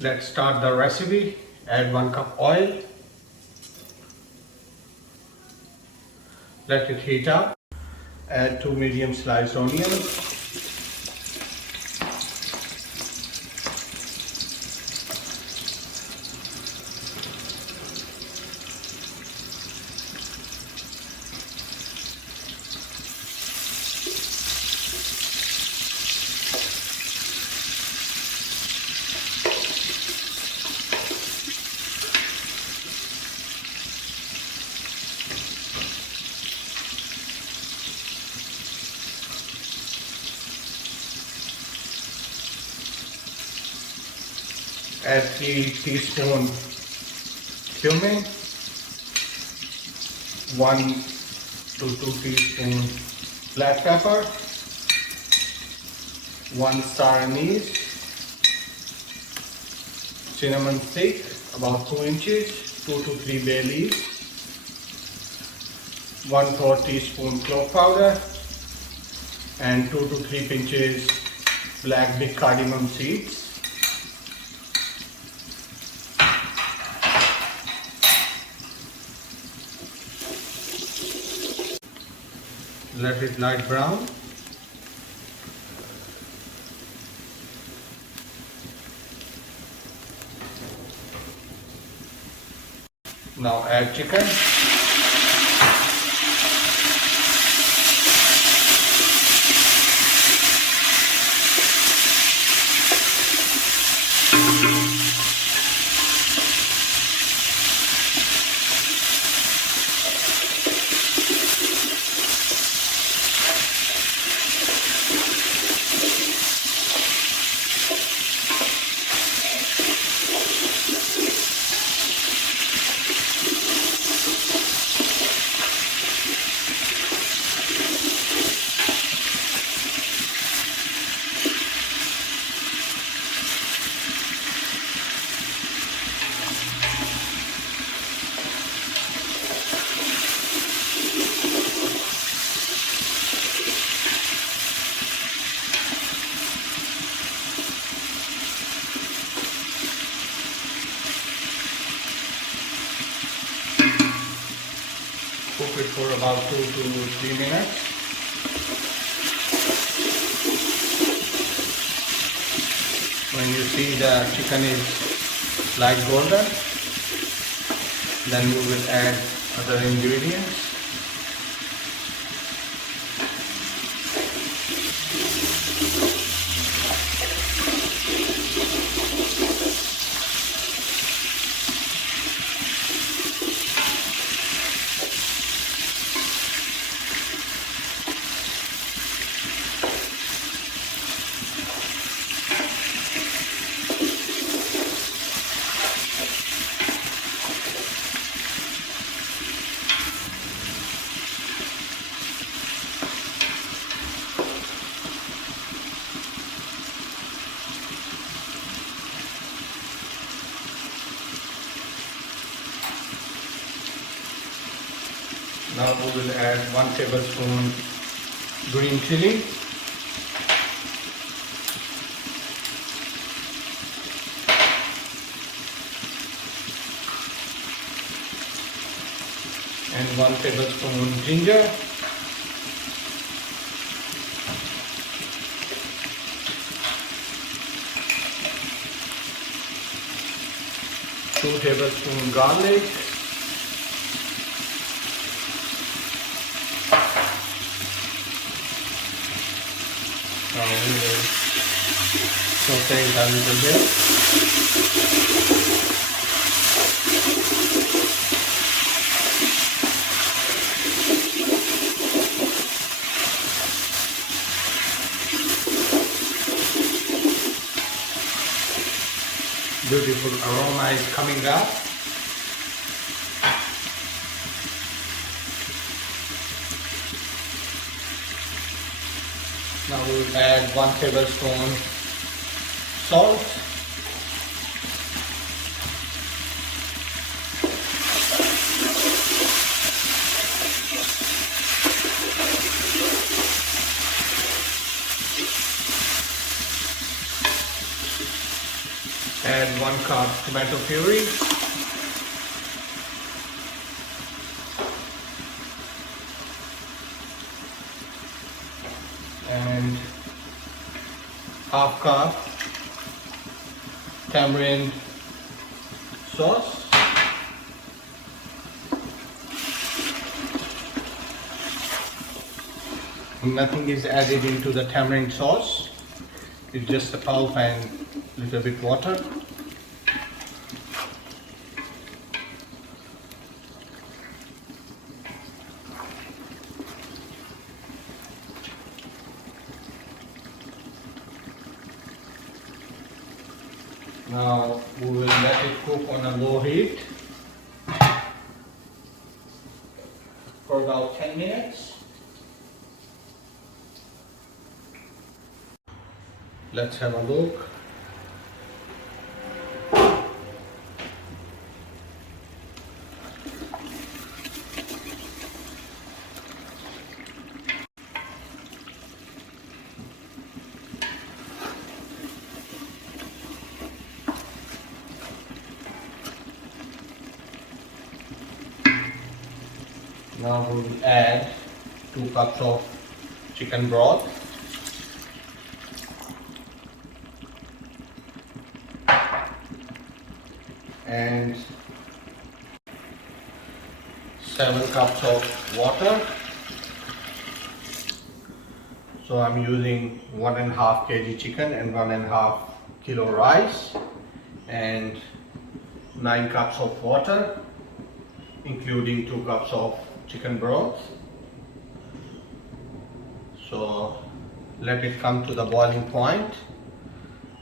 Let's start the recipe. Add 1 cup oil. Let it heat up. Add 2 medium sliced onions. Add 3 teaspoons cumin, 1 to 2 teaspoons black pepper, 1 star anise, cinnamon stick about 2 inches, 2 to 3 bay leaves, 1/4 teaspoon clove powder, and 2 to 3 pinches black big cardamom seeds. Let it light brown. Now add chicken. Cook it for about 2 to 3 minutes. When you see the chicken is light golden, then you will add other ingredients. Now we will add 1 tablespoon green chili, and 1 tablespoon ginger, two tablespoons garlic, we will saute it a little bit. Beautiful aroma is coming up. Now we will add 1 tablespoon salt, add 1 cup tomato puree. And half cup tamarind sauce. Nothing is added into the tamarind sauce. It's just the pulp and little bit water. Now we will let it cook on a low heat for about 10 minutes. Let's have a look. Now we will add 2 cups of chicken broth. And 7 cups of water. So I'm using 1.5 kg chicken and 1.5 kilo rice and 9 cups of water, including 2 cups of chicken broth. So let it come to the boiling point,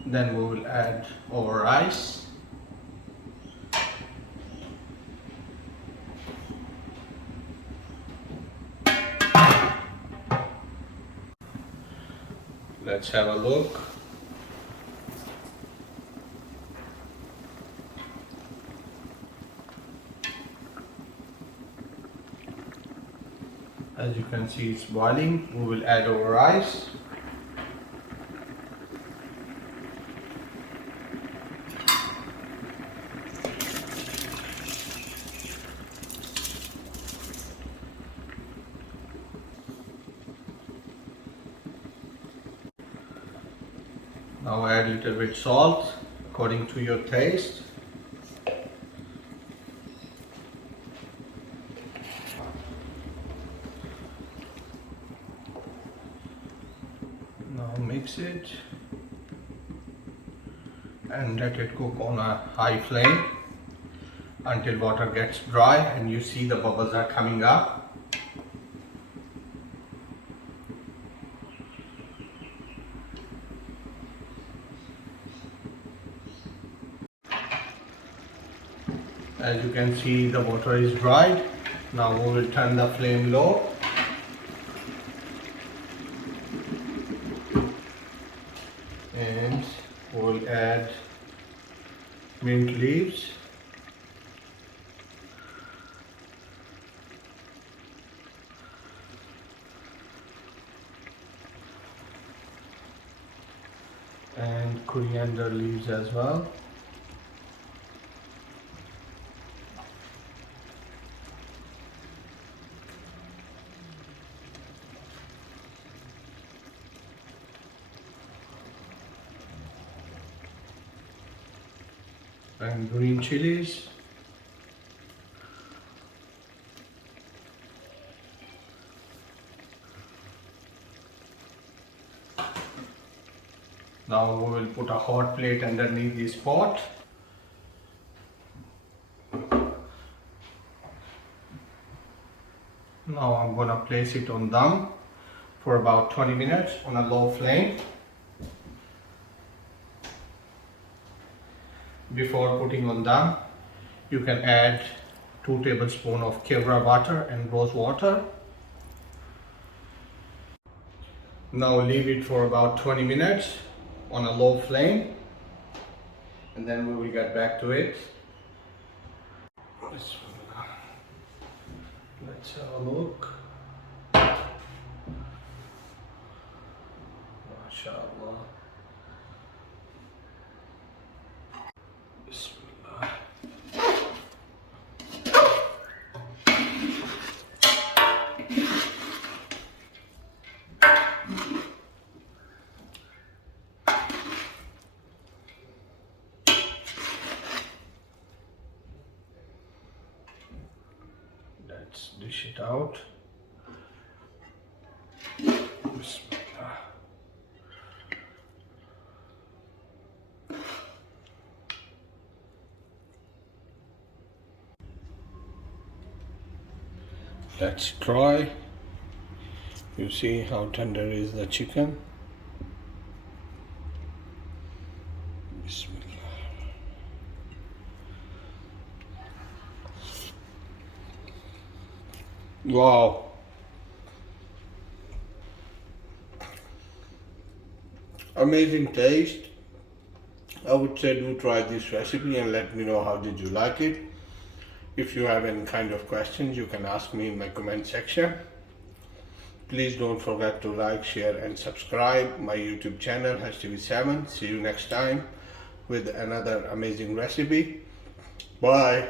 then we will add our rice. Let's have a look. As you can see, it's boiling. We will add our rice. Now add a little bit salt according to your taste. Now mix it and let it cook on a high flame until water gets dry and you see the bubbles are coming up. As you can see, the water is dried. Now we will turn the flame low. And we will add mint leaves. And coriander leaves as well. And green chilies. Now we will put a hot plate underneath this pot. Now I'm gonna place it on dum for about 20 minutes on a low flame. Before putting on dum, you can add 2 tablespoons of Kewra butter and rose water. Now leave it for about 20 minutes on a low flame and then we will get back to it. Let's have a look. MashaAllah. Bismillah. Let's dish it out. Bismillah. Let's try. You see how tender is the chicken. Bismillah. Wow. Amazing taste. I would say do try this recipe and let me know how did you like it. If you have any kind of questions, you can ask me in my comment section. Please don't forget to like, share and subscribe my YouTube channel HTV7. See you next time with another amazing recipe. Bye.